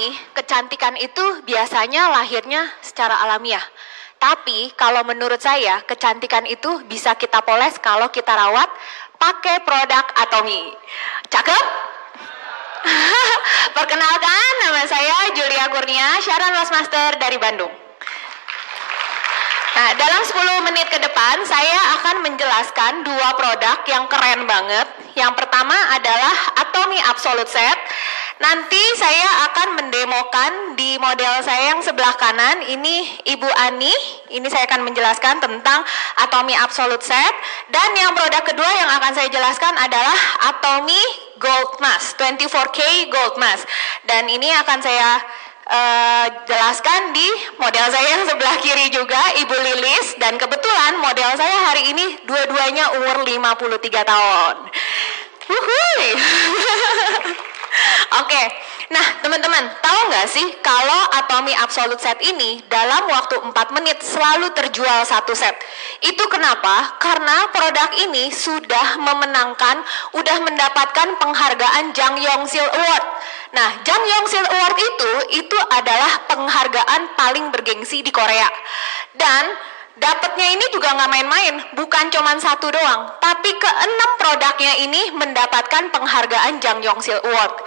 nih, kecantikan itu biasanya lahirnya secara alamiah. Tapi kalau menurut saya, kecantikan itu bisa kita poles kalau kita rawat pakai produk Atomy. Cakep? Perkenalkan, nama saya Julia Kurnia, Sharon Rosmaster dari Bandung. Nah, dalam 10 menit ke depan, saya akan menjelaskan 2 produk yang keren banget. Yang pertama adalah Atomy Absolute Set. Nanti saya akan mendemokan di model saya yang sebelah kanan. Ini Ibu Ani. Ini saya akan menjelaskan tentang Atomy Absolute Set. Dan yang produk kedua yang akan saya jelaskan adalah Atomy Gold Mask, 24K Gold Mask. Dan ini akan saya jelaskan di model saya yang sebelah kiri juga, Ibu Lilis. Dan kebetulan model saya hari ini dua-duanya umur 53 tahun. Wuhui. Oke, nah teman-teman, tahu nggak sih kalau Atomy Absolute Set ini dalam waktu 4 menit selalu terjual 1 set? Itu kenapa? Karena produk ini sudah udah mendapatkan penghargaan Jang Yongsil Award. Nah, Jang Yongsil Award itu adalah penghargaan paling bergengsi di Korea. Dan dapatnya ini juga nggak main-main, bukan cuma 1 doang, tapi ke-6 produknya ini mendapatkan penghargaan Jang Yongsil Award.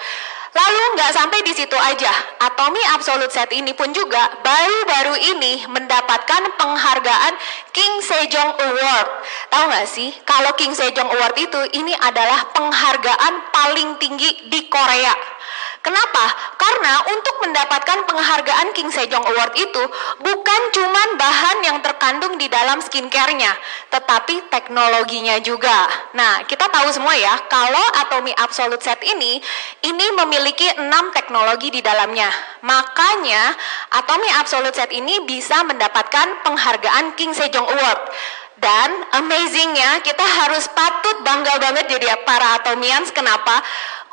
Lalu nggak sampai di situ aja, Atomy Absolute Set ini pun juga baru-baru ini mendapatkan penghargaan King Sejong Award. Tahu nggak sih, kalau King Sejong Award ini adalah penghargaan paling tinggi di Korea. Kenapa? Karena untuk mendapatkan penghargaan King Sejong Award itu bukan cuman bahan yang terkandung di dalam skincare-nya, tetapi teknologinya juga. Nah, kita tahu semua ya, kalau Atomy Absolute Set ini memiliki 6 teknologi di dalamnya. Makanya, Atomy Absolute Set ini bisa mendapatkan penghargaan King Sejong Award. Dan amazingnya, kita harus patut bangga banget jadi para Atomians. Kenapa?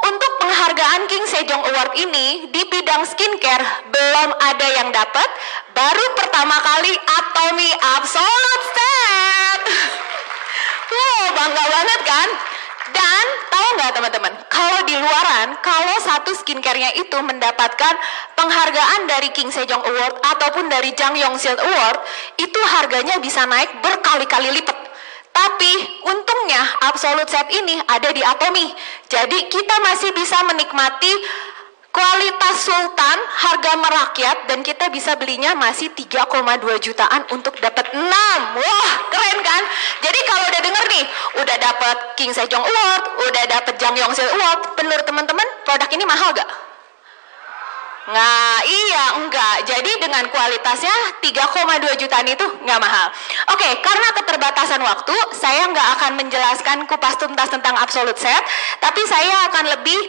Untuk penghargaan King Sejong Award ini di bidang skincare belum ada yang dapat, baru pertama kali Atomy Absolute Set. Wow, bangga banget kan? Dan tahu nggak teman-teman, kalau di luaran, kalau satu skincare-nya itu mendapatkan penghargaan dari King Sejong Award ataupun dari Jang Yongsil Award, itu harganya bisa naik berkali-kali lipat. Tapi untungnya Absolute Set ini ada di Atomy. Jadi kita masih bisa menikmati kualitas sultan, harga merakyat, dan kita bisa belinya masih 3,2 jutaan untuk dapat 6. Wah, keren kan? Jadi kalau udah denger nih, udah dapat King Sejong Award, udah dapat Jang Yongsil Award, menurut teman-teman produk ini mahal gak? Nah, iya, enggak. Jadi dengan kualitasnya 3,2 jutaan itu enggak mahal. Oke, karena keterbatasan waktu, saya enggak akan menjelaskan kupas tuntas tentang Absolute Set, tapi saya akan lebih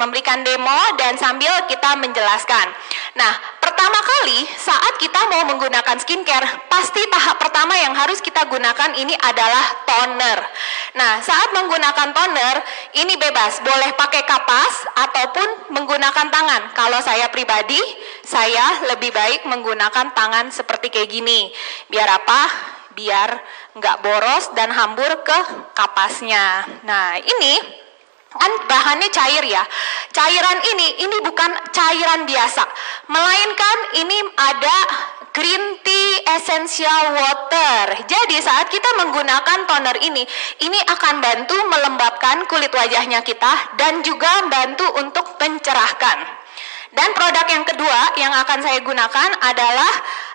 memberikan demo dan sambil kita menjelaskan. Nah, pertama kali saat kita mau menggunakan skincare, pasti tahap pertama yang harus kita gunakan ini adalah toner. Nah, saat menggunakan toner, ini bebas, boleh pakai kapas ataupun menggunakan tangan. Kalau saya pribadi, saya lebih baik menggunakan tangan seperti kayak gini. Biar apa? Biar nggak boros dan hambur ke kapasnya. Nah, ini kan bahannya cair ya. Cairan ini bukan cairan biasa, melainkan ini ada green tea essential water. Jadi saat kita menggunakan toner ini akan bantu melembabkan kulit wajahnya kita dan juga bantu untuk mencerahkan. Dan produk yang kedua yang akan saya gunakan adalah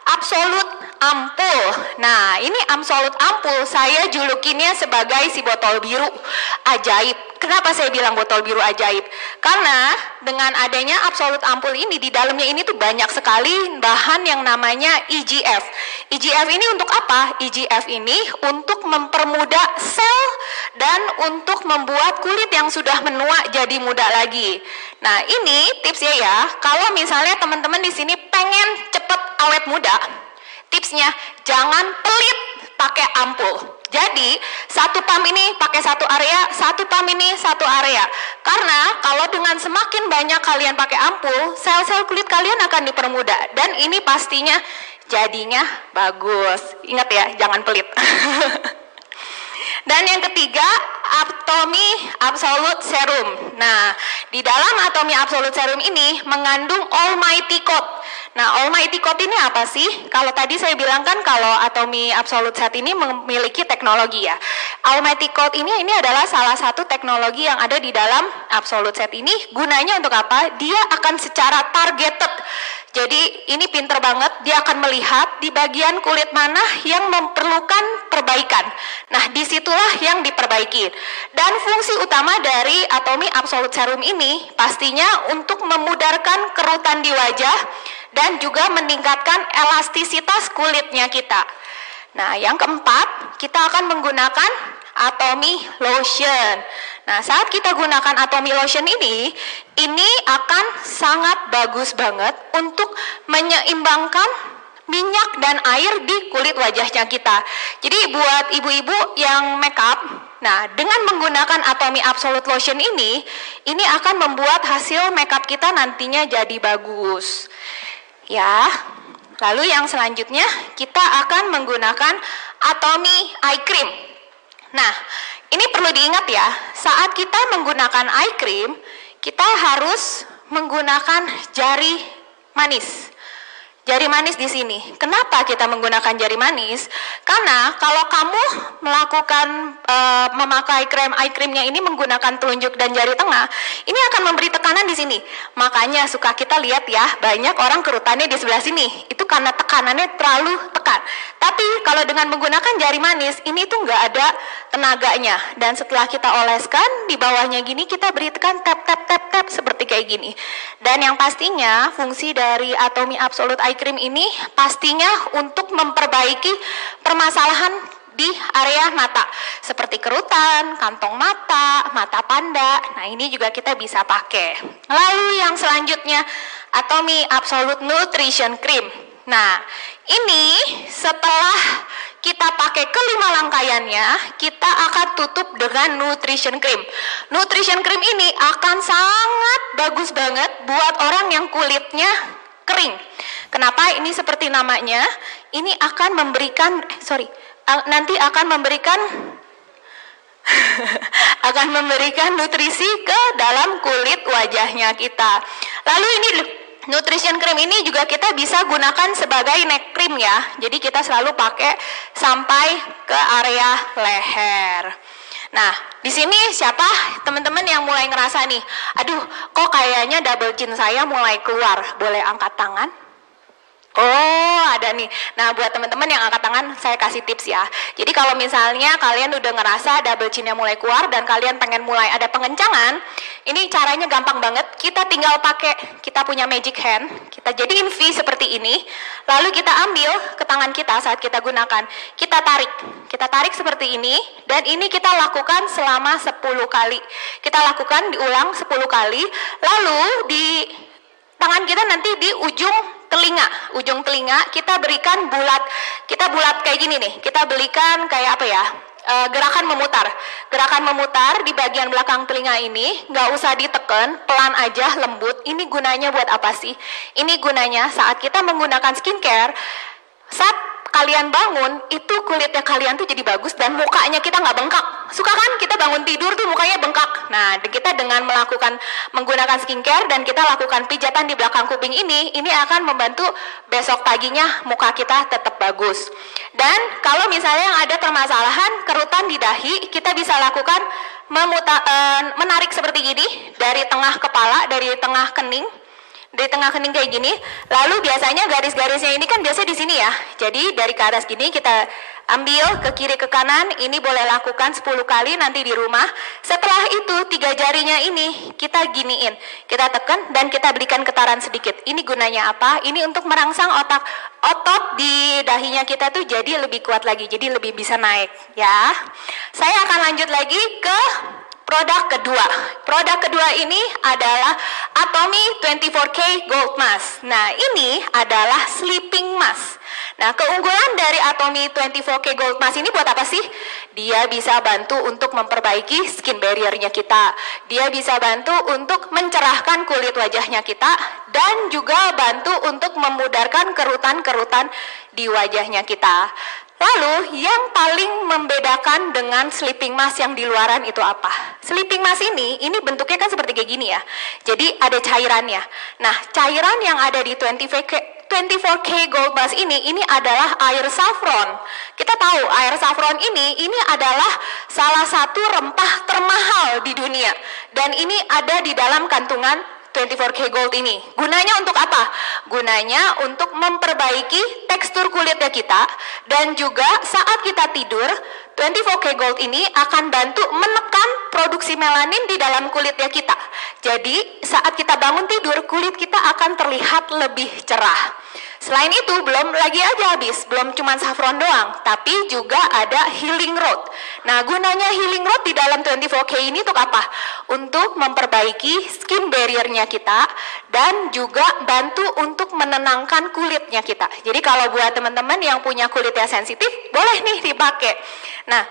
Absolute Ampul. Nah, ini Absolute Ampul saya julukinnya sebagai si botol biru ajaib. Kenapa saya bilang botol biru ajaib? Karena dengan adanya Absolute Ampul ini, di dalamnya ini tuh banyak sekali bahan yang namanya EGF. EGF ini untuk apa? EGF ini untuk mempermudah sel dan untuk membuat kulit yang sudah menua jadi muda lagi. Nah, ini tipsnya ya. Kalau misalnya teman-teman di sini pengen cepet awet muda, tipsnya jangan pelit pakai ampul. Jadi satu pump ini pakai satu area, satu pump ini satu area. Karena kalau dengan semakin banyak kalian pakai ampul, sel-sel kulit kalian akan dipermudah. Dan ini pastinya jadinya bagus. Ingat ya, jangan pelit. Dan yang ketiga, Atomy Absolute Serum. Nah, di dalam Atomy Absolute Serum ini mengandung Almighty Code. Nah, Almighty Code ini apa sih? Kalau tadi saya bilang kan kalau Atomy Absolute Set ini memiliki teknologi ya. Almighty Code ini adalah salah satu teknologi yang ada di dalam Absolute Set ini. Gunanya untuk apa? Dia akan secara targeted. Jadi ini pinter banget, dia akan melihat di bagian kulit mana yang memerlukan perbaikan. Nah, disitulah yang diperbaiki. Dan fungsi utama dari Atomy Absolute Serum ini pastinya untuk memudarkan kerutan di wajah dan juga meningkatkan elastisitas kulitnya kita. Nah, yang keempat, kita akan menggunakan Atomy Lotion. Nah, saat kita gunakan Atomy Lotion ini akan sangat bagus banget untuk menyeimbangkan minyak dan air di kulit wajahnya kita. Jadi buat ibu-ibu yang makeup, nah dengan menggunakan Atomy Absolute Lotion ini akan membuat hasil makeup kita nantinya jadi bagus. Ya, lalu yang selanjutnya kita akan menggunakan Atomy Eye Cream. Nah, ini perlu diingat ya, saat kita menggunakan eye cream, kita harus menggunakan jari manis. Jari manis di sini. Kenapa kita menggunakan jari manis? Karena kalau kamu melakukan memakai eye creamnya ini menggunakan telunjuk dan jari tengah, ini akan memberi tekanan di sini. Makanya suka kita lihat ya, banyak orang kerutannya di sebelah sini. Itu karena tekanannya terlalu tekan. Tapi kalau dengan menggunakan jari manis, ini tuh nggak ada tenaganya. Dan setelah kita oleskan, di bawahnya gini kita beri tekan tap tap tap tap seperti kayak gini. Dan yang pastinya fungsi dari Atomy Absolute Eye Cream ini pastinya untuk memperbaiki permasalahan di area mata seperti kerutan, kantong mata, mata panda. Nah, ini juga kita bisa pakai. Lalu yang selanjutnya Atomy Absolute Nutrition Cream. Nah, ini setelah kita pakai kelima rangkaiannya, kita akan tutup dengan Nutrition Cream. Nutrition Cream ini akan sangat bagus banget buat orang yang kulitnya kering. Kenapa? Ini seperti namanya, ini akan memberikan, nanti akan memberikan akan memberikan nutrisi ke dalam kulit wajahnya kita. Lalu ini Nutrition Cream ini juga kita bisa gunakan sebagai neck cream ya. Jadi kita selalu pakai sampai ke area leher. Nah, di sini siapa teman-teman yang mulai ngerasa nih, aduh kok kayaknya double chin saya mulai keluar, boleh angkat tangan? Oh, ada nih. Nah, buat teman-teman yang angkat tangan, saya kasih tips ya. Jadi kalau misalnya kalian udah ngerasa double chin-nya mulai keluar dan kalian pengen mulai ada pengencangan, ini caranya gampang banget. Kita tinggal pakai, kita punya magic hand, kita jadiin V seperti ini, lalu kita ambil ke tangan kita saat kita gunakan. Kita tarik. Kita tarik seperti ini, dan ini kita lakukan selama 10 kali. Kita lakukan diulang 10 kali, lalu di tangan kita nanti di ujung telinga kita berikan bulat, kita bulat kayak gini nih, kita berikan kayak apa ya, gerakan memutar di bagian belakang telinga ini, nggak usah diteken, pelan aja, lembut. Ini gunanya buat apa sih? Ini gunanya saat kita menggunakan skincare, saat kalian bangun, itu kulitnya kalian tuh jadi bagus dan mukanya kita nggak bengkak. Suka kan kita bangun tidur tuh mukanya bengkak. Nah, kita dengan menggunakan skincare dan kita lakukan pijatan di belakang kuping ini akan membantu besok paginya muka kita tetap bagus. Dan kalau misalnya yang ada permasalahan kerutan di dahi, kita bisa lakukan menarik seperti gini dari tengah kepala, dari tengah kening kayak gini. Lalu biasanya garis-garisnya ini kan biasa di sini ya. Jadi dari ke atas gini kita ambil ke kiri ke kanan. Ini boleh lakukan 10 kali nanti di rumah. Setelah itu 3 jarinya ini kita giniin, kita tekan dan kita berikan getaran sedikit. Ini gunanya apa? Ini untuk merangsang otot di dahinya kita tuh jadi lebih kuat lagi, jadi lebih bisa naik ya. Saya akan lanjut lagi ke produk kedua. Produk kedua ini adalah Atomy 24K Gold Mask. Nah, ini adalah sleeping mask. Nah, keunggulan dari Atomy 24K Gold Mask ini buat apa sih? Dia bisa bantu untuk memperbaiki skin barrier-nya kita. Dia bisa bantu untuk mencerahkan kulit wajahnya kita dan juga bantu untuk memudarkan kerutan-kerutan di wajahnya kita. Lalu yang paling membedakan dengan sleeping mask yang di luaran itu apa? Sleeping mask ini bentuknya kan seperti kayak gini ya. Jadi ada cairannya. Nah, cairan yang ada di 24K Gold Mask ini adalah air saffron. Kita tahu air saffron ini adalah salah satu rempah termahal di dunia. Dan ini ada di dalam kantungan 24K Gold ini. Gunanya untuk apa? Gunanya untuk memperbaiki tekstur kulitnya kita, dan juga saat kita tidur, 24K Gold ini akan bantu menekan produksi melanin di dalam kulitnya kita. Jadi saat kita bangun tidur, kulit kita akan terlihat lebih cerah. Selain itu, belum lagi aja habis, belum cuma saffron doang, tapi juga ada healing root. Nah, gunanya healing root di dalam 24K ini untuk apa? Untuk memperbaiki skin barrier-nya kita dan juga bantu untuk menenangkan kulitnya kita. Jadi kalau buat teman-teman yang punya kulit yang sensitif, boleh nih dipakai. Nah,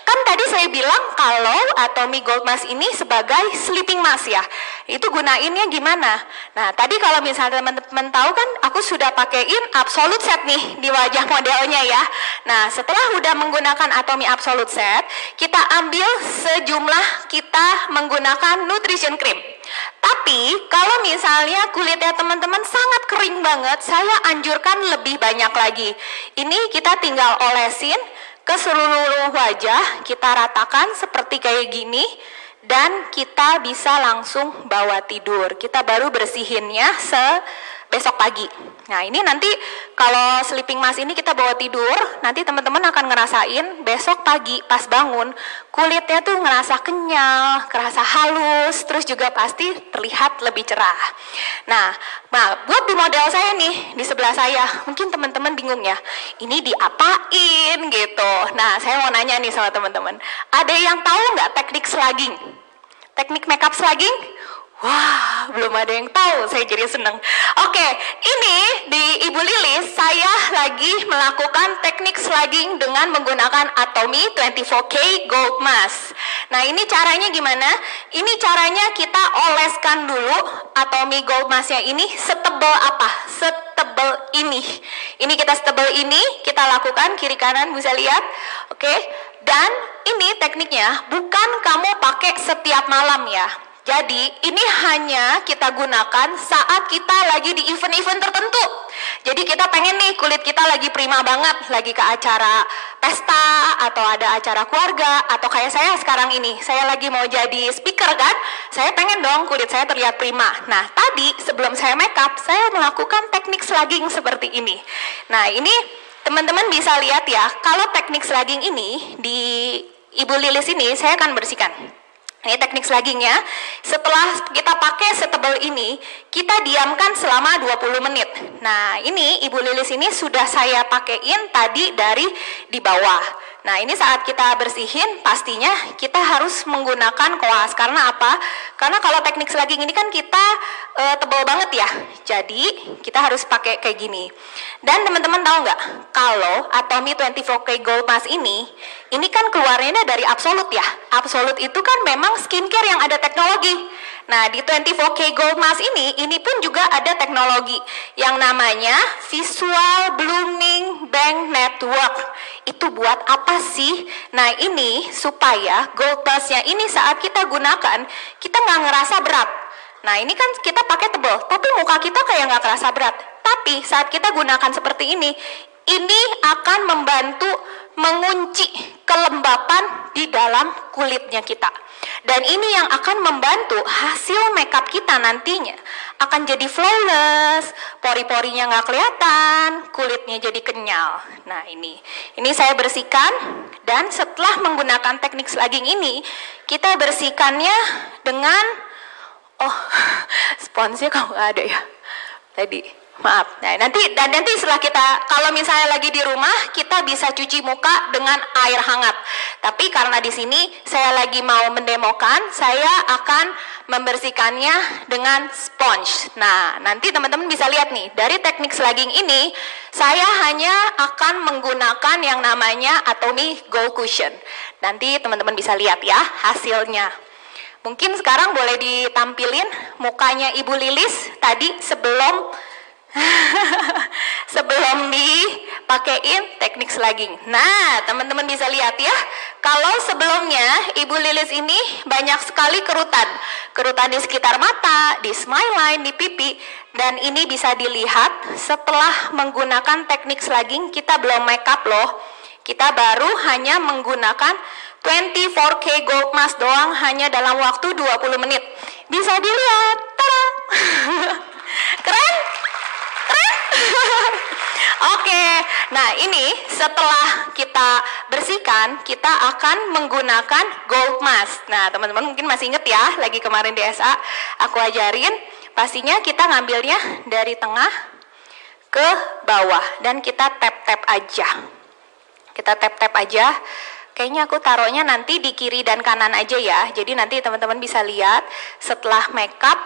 kan tadi saya bilang kalau Atomy Gold Mask ini sebagai sleeping mask ya. Itu gunainnya gimana? Nah, tadi kalau misalnya teman-teman tahu kan aku sudah pakaiin Absolute Set nih di wajah modelnya ya. Nah, setelah udah menggunakan Atomy Absolute Set, kita ambil sejumlah, kita menggunakan nutrition cream. Tapi kalau misalnya kulitnya teman-teman sangat kering banget, saya anjurkan lebih banyak lagi. Ini kita tinggal olesin ke seluruh wajah, kita ratakan seperti kayak gini, dan kita bisa langsung bawa tidur. Kita baru bersihinnya besok pagi. Nah, ini nanti kalau sleeping mask ini kita bawa tidur, nanti teman-teman akan ngerasain besok pagi pas bangun, kulitnya tuh ngerasa kenyal, kerasa halus, terus juga pasti terlihat lebih cerah. Nah, buat di model saya nih, di sebelah saya, mungkin teman-teman bingung ya, ini diapain gitu. Nah, saya mau nanya nih sama teman-teman, ada yang tahu nggak teknik slugging? Teknik makeup slugging? Wah, belum ada yang tahu, saya jadi seneng. Oke, ini di Ibu Lilis, saya lagi melakukan teknik slugging dengan menggunakan Atomy 24K Gold Mask. Nah, ini caranya gimana? Ini caranya kita oleskan dulu Atomy Gold Mask-nya ini setebal apa? Setebal ini. Ini kita setebal ini, kita lakukan kiri kanan, bisa lihat. Oke, dan ini tekniknya bukan kamu pakai setiap malam ya. Jadi ini hanya kita gunakan saat kita lagi di event-event tertentu. Jadi kita pengen nih kulit kita lagi prima banget, lagi ke acara pesta atau ada acara keluarga, atau kayak saya sekarang ini, saya lagi mau jadi speaker kan, saya pengen dong kulit saya terlihat prima. Nah, tadi sebelum saya makeup, saya melakukan teknik slugging seperti ini. Nah, ini teman-teman bisa lihat ya, kalau teknik slugging ini di Ibu Lilis ini saya akan bersihkan. Ini teknik sluggingnya. Setelah kita pakai setebal ini, kita diamkan selama 20 menit. Nah, ini Ibu Lilis ini sudah saya pakein tadi dari di bawah. Nah, ini saat kita bersihin, pastinya kita harus menggunakan koas. Karena apa? Karena kalau teknik slugging ini kan kita tebal banget ya. Jadi, kita harus pakai kayak gini. Dan teman-teman tahu nggak? Kalau Atomy 24K Gold Mask ini kan keluarnya dari Absolute ya. Absolute itu kan memang skincare yang ada teknologi. Nah, di 24K Gold Mask ini pun juga ada teknologi yang namanya Visual Blooming Bank Network. Itu buat apa sih? Nah, ini supaya Gold Mask-nya ini saat kita gunakan, kita nggak ngerasa berat. Nah, ini kan kita pakai tebal, tapi muka kita kayak nggak kerasa berat. Tapi saat kita gunakan seperti ini akan membantu mengunci kelembapan di dalam kulitnya kita. Dan ini yang akan membantu hasil makeup kita nantinya akan jadi flawless, pori-porinya nggak kelihatan, kulitnya jadi kenyal. Nah, ini saya bersihkan, dan setelah menggunakan teknik slugging ini, kita bersihkannya dengan sponsnya kok nggak ada ya tadi. Maaf. Nah, nanti setelah kita, kalau misalnya lagi di rumah, kita bisa cuci muka dengan air hangat. Tapi karena di sini saya lagi mau mendemokan, saya akan membersihkannya dengan sponge. Nah, nanti teman-teman bisa lihat nih, dari teknik slugging ini, saya hanya akan menggunakan yang namanya Atomy Gold Cushion. Nanti teman-teman bisa lihat ya hasilnya. Mungkin sekarang boleh ditampilin mukanya Ibu Lilis tadi sebelum Sebelum dipakein teknik slugging. Nah, teman-teman bisa lihat ya, kalau sebelumnya Ibu Lilis ini banyak sekali kerutan. Kerutan di sekitar mata, di smile line, di pipi. Dan ini bisa dilihat setelah menggunakan teknik slugging, kita belum make up loh. Kita baru hanya menggunakan 24K Gold Mask doang hanya dalam waktu 20 menit. Bisa dilihat. Tada! Keren? Keren? Oke, nah ini setelah kita bersihkan, kita akan menggunakan gold mask. Nah, teman-teman mungkin masih inget ya, lagi kemarin di SA aku ajarin, pastinya kita ngambilnya dari tengah ke bawah dan kita tap-tap aja. Kita tap-tap aja. Kayaknya aku taruhnya nanti di kiri dan kanan aja ya. Jadi nanti teman-teman bisa lihat setelah makeup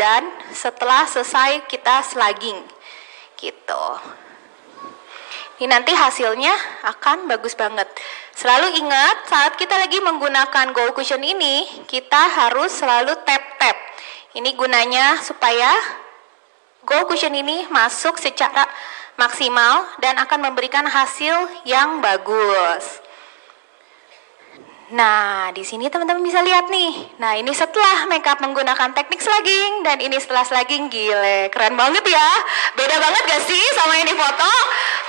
dan setelah selesai kita slugging. Gitu. Ini nanti hasilnya akan bagus banget. Selalu ingat saat kita lagi menggunakan gold cushion ini, kita harus selalu tap-tap. Ini gunanya supaya gold cushion ini masuk secara maksimal dan akan memberikan hasil yang bagus. Nah, di sini teman-teman bisa lihat nih. Nah, ini setelah makeup menggunakan teknik slugging dan ini setelah slugging, gile, keren banget ya. Beda banget gak sih sama ini foto?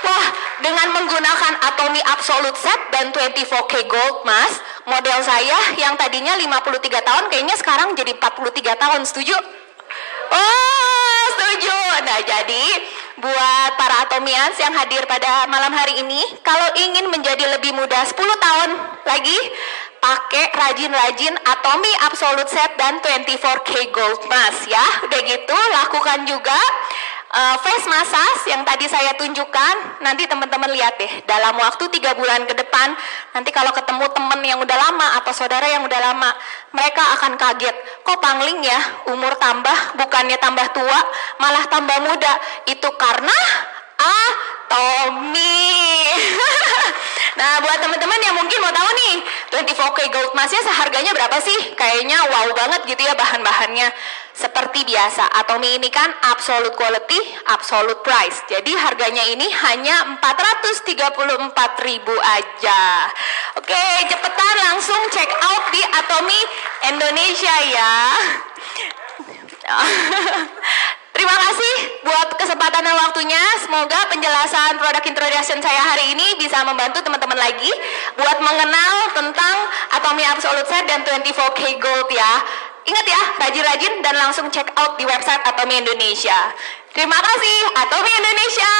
Wah, dengan menggunakan Atomy Absolute Set dan 24K Gold Mask, model saya yang tadinya 53 tahun kayaknya sekarang jadi 43 tahun, setuju? Oh, setuju. Nah, jadi buat para Atomians yang hadir pada malam hari ini, kalau ingin menjadi lebih muda 10 tahun lagi, pakai rajin-rajin Atomy Absolute Set dan 24K Gold Mask ya. Udah gitu, lakukan juga face massage yang tadi saya tunjukkan. Nanti teman-teman lihat deh, dalam waktu 3 bulan ke depan, nanti kalau ketemu teman yang udah lama atau saudara yang udah lama, mereka akan kaget, kok Pangling ya umur tambah, bukannya tambah tua malah tambah muda. Itu karena Atomy. Nah, buat teman-teman yang mungkin mau tahu nih, 24K Gold Mask-nya seharganya berapa sih? Kayaknya wow banget gitu ya bahan-bahannya. Seperti biasa, Atomy ini kan absolute quality, absolute price. Jadi harganya ini hanya 434.000 aja. Oke, cepetan langsung check out di Atomy Indonesia ya. Terima kasih buat kesempatan dan waktunya. Semoga penjelasan produk introduction saya hari ini bisa membantu teman-teman lagi buat mengenal tentang Atomy Absolute Set dan 24K Gold ya. Ingat ya, rajin-rajin dan langsung check out di website Atomy Indonesia. Terima kasih, Atomy Indonesia.